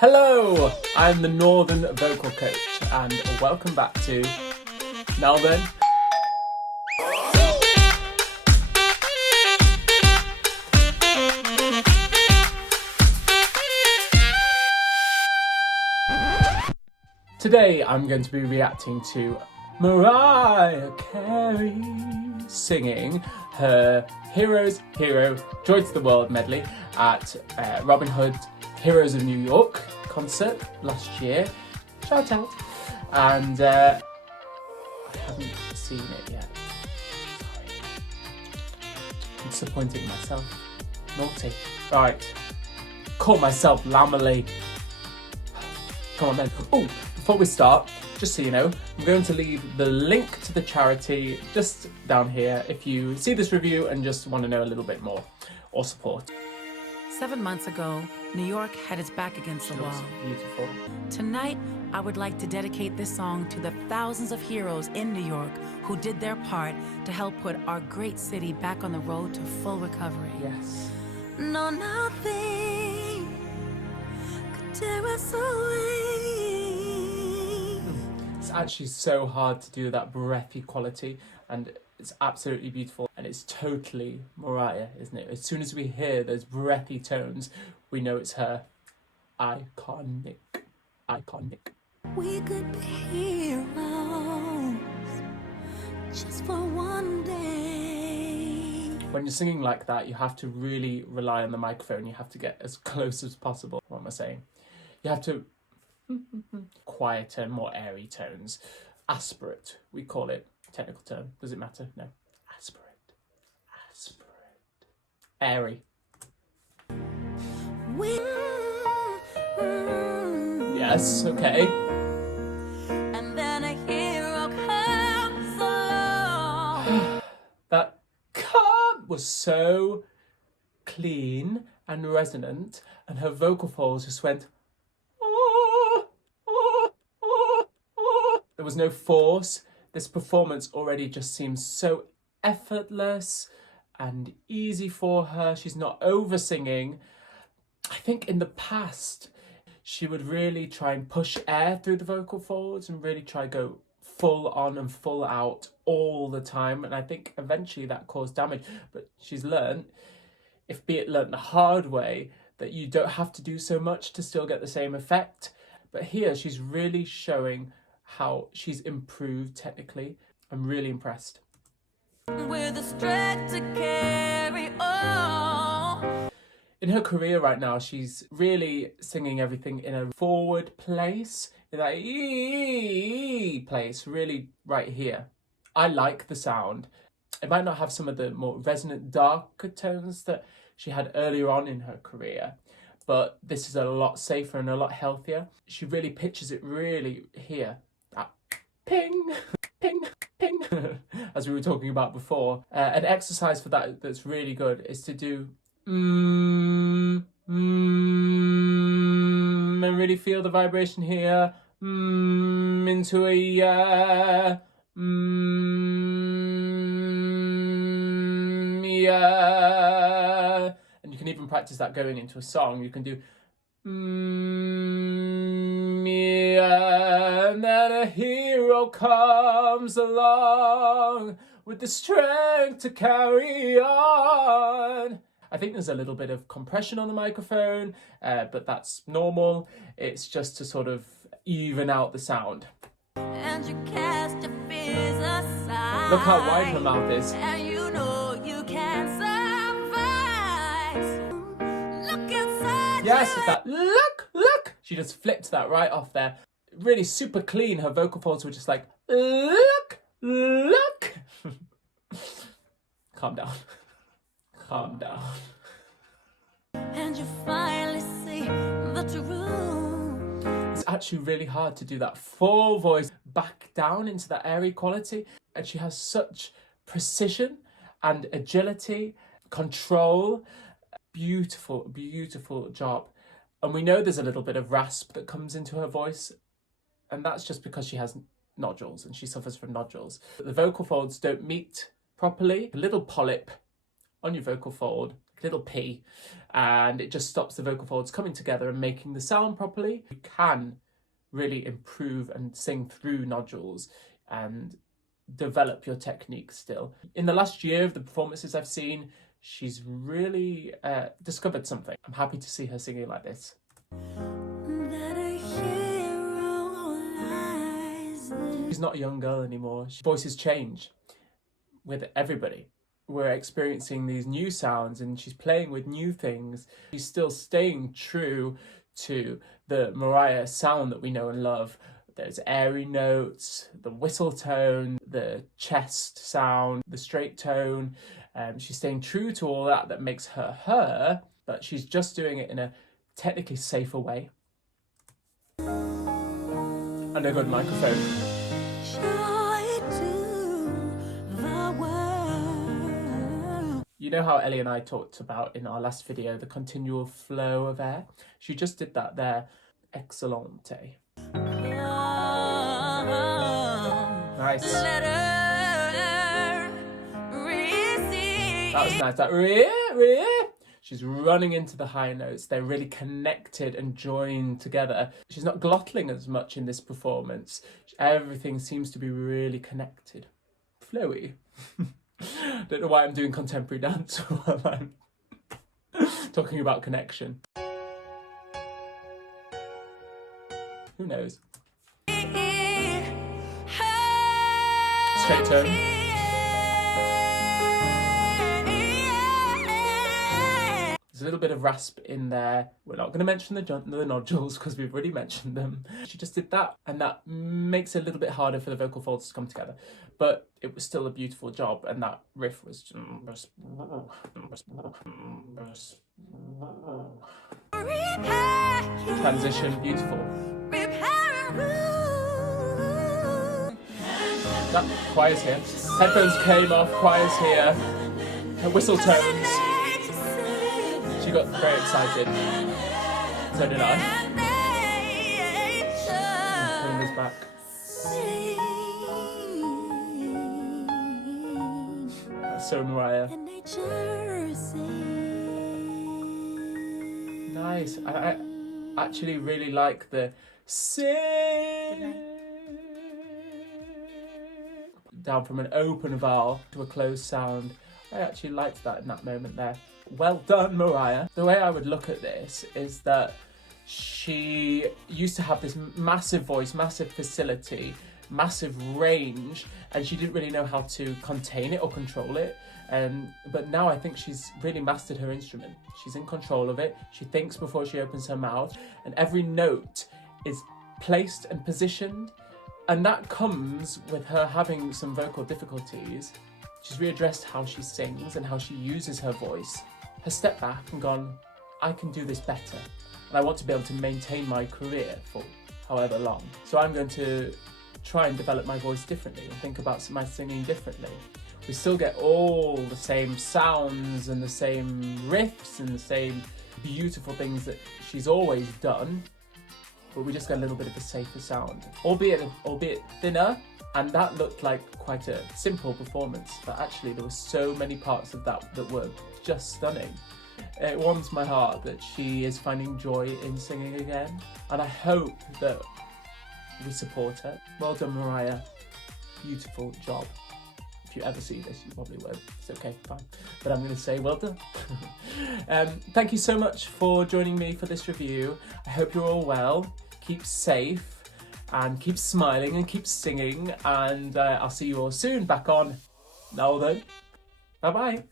Hello, I'm the Northern Vocal Coach and welcome back to Melbourne. Today I'm going to be reacting to Mariah Carey singing her Heroes, Hero, Joy to the World medley at Robin Hood's Heroes of New York concert last year. Shout out. And I haven't seen it yet. Sorry. I'm disappointing myself. Naughty. Right. Call myself Lamely. Come on then. Oh, before we start, just so you know, I'm going to leave the link to the charity just down here if you see this review and just want to know a little bit more or support. 7 months ago, New York had its back against the wall. Beautiful. Tonight, I would like to dedicate this song to the thousands of heroes in New York who did their part to help put our great city back on the road to full recovery. Yes. No, nothing could tear us away. It's actually so hard to do that breathy quality, and it's absolutely beautiful, and it's totally Mariah, isn't it? As soon as we hear those breathy tones, we know it's her. Iconic. Iconic. We could be heroes just for one day. When you're singing like that, you have to really rely on the microphone. You have to get as close as possible. What am I saying? You have to quieter, more airy tones. Aspirate, we call it. Technical term. Does it matter? No. Aspirate. Aspirate. Airy. Yes, okay. And then a hero comes along. That cut was so clean and resonant, and her vocal folds just went. There was no force. This performance already just seems so effortless and easy for her. She's not over singing. I think in the past, she would really try and push air through the vocal folds and really try to go full on and full out all the time. And I think eventually that caused damage. But she's learned, be it learned the hard way, that you don't have to do so much to still get the same effect. But here she's really showing how she's improved technically. I'm really impressed. With the strength to carry on. In her career right now, she's really singing everything in a forward place, in that E place, really right here. I like the sound. It might not have some of the more resonant, darker tones that she had earlier on in her career, but this is a lot safer and a lot healthier. She really pitches it really here. That ping, ping, ping, as we were talking about before. An exercise for that that's really good is to do and really feel the vibration here. Into a yeah. Yeah. And you can even practice that going into a song. You can do yeah, and then a hero comes along with the strength to carry on. I think there's a little bit of compression on the microphone, but that's normal. It's just to sort of even out the sound. And you cast your fears aside. Look how wide her mouth is. And you know you can survive. Look inside. Yes, it's that look. She just flipped that right off there. Really super clean. Her vocal folds were just like look. Calm down. Calm down. And you finally see the truth. It's actually really hard to do that full voice back down into that airy quality. And she has such precision and agility, control. Beautiful, beautiful job. And we know there's a little bit of rasp that comes into her voice. And that's just because she has nodules and she suffers from nodules. The vocal folds don't meet properly. A little polyp on your vocal fold little P, and it just stops the vocal folds coming together and making the sound properly. You can really improve and sing through nodules and develop your technique still. In the last year of the performances I've seen, she's really discovered something. I'm happy to see her singing like this. She's not a young girl anymore. Voices change with everybody. We're experiencing these new sounds and she's playing with new things. She's still staying true to the Mariah sound that we know and love. There's airy notes, the whistle tone, the chest sound, the straight tone. She's staying true to all that makes her her, but she's just doing it in a technically safer way. And a good microphone. You know how Ellie and I talked about in our last video, the continual flow of air? She just did that there. Excellente. Nice. That was nice. That she's running into the high notes. They're really connected and joined together. She's not glottling as much in this performance. Everything seems to be really connected. Flowy. Don't know why I'm doing contemporary dance while I'm talking about connection. Who knows? Straight tone. There's a little bit of rasp in there. We're not going to mention the nodules because we've already mentioned them. She just did that, and that makes it a little bit harder for the vocal folds to come together. But it was still a beautiful job, and that riff was transition, beautiful. That choir's here. Headphones came off, choir's here. Her whistle tones. She got very excited. So did I. Putting this back. That's so Mariah. Nice. I actually really like the sing down from an open vowel to a closed sound. I actually liked that in that moment there. Well done, Mariah. The way I would look at this is that she used to have this massive voice, massive facility, massive range, and she didn't really know how to contain it or control it. But now I think she's really mastered her instrument. She's in control of it. She thinks before she opens her mouth, and every note is placed and positioned. And that comes with her having some vocal difficulties. She's readdressed how she sings and how she uses her voice. Has stepped back and gone, I can do this better. And I want to be able to maintain my career for however long. So I'm going to try and develop my voice differently and think about my singing differently. We still get all the same sounds and the same riffs and the same beautiful things that she's always done, but we just got a little bit of a safer sound, albeit thinner, and that looked like quite a simple performance, but actually there were so many parts of that that were just stunning. It warms my heart that she is finding joy in singing again, and I hope that we support her. Well done, Mariah. Beautiful job. If you ever see this, you probably would. It's okay, fine. But I'm going to say well done. Thank you so much for joining me for this review. I hope you're all well. Keep safe and keep smiling and keep singing. And I'll see you all soon back on Now Then. Bye-bye.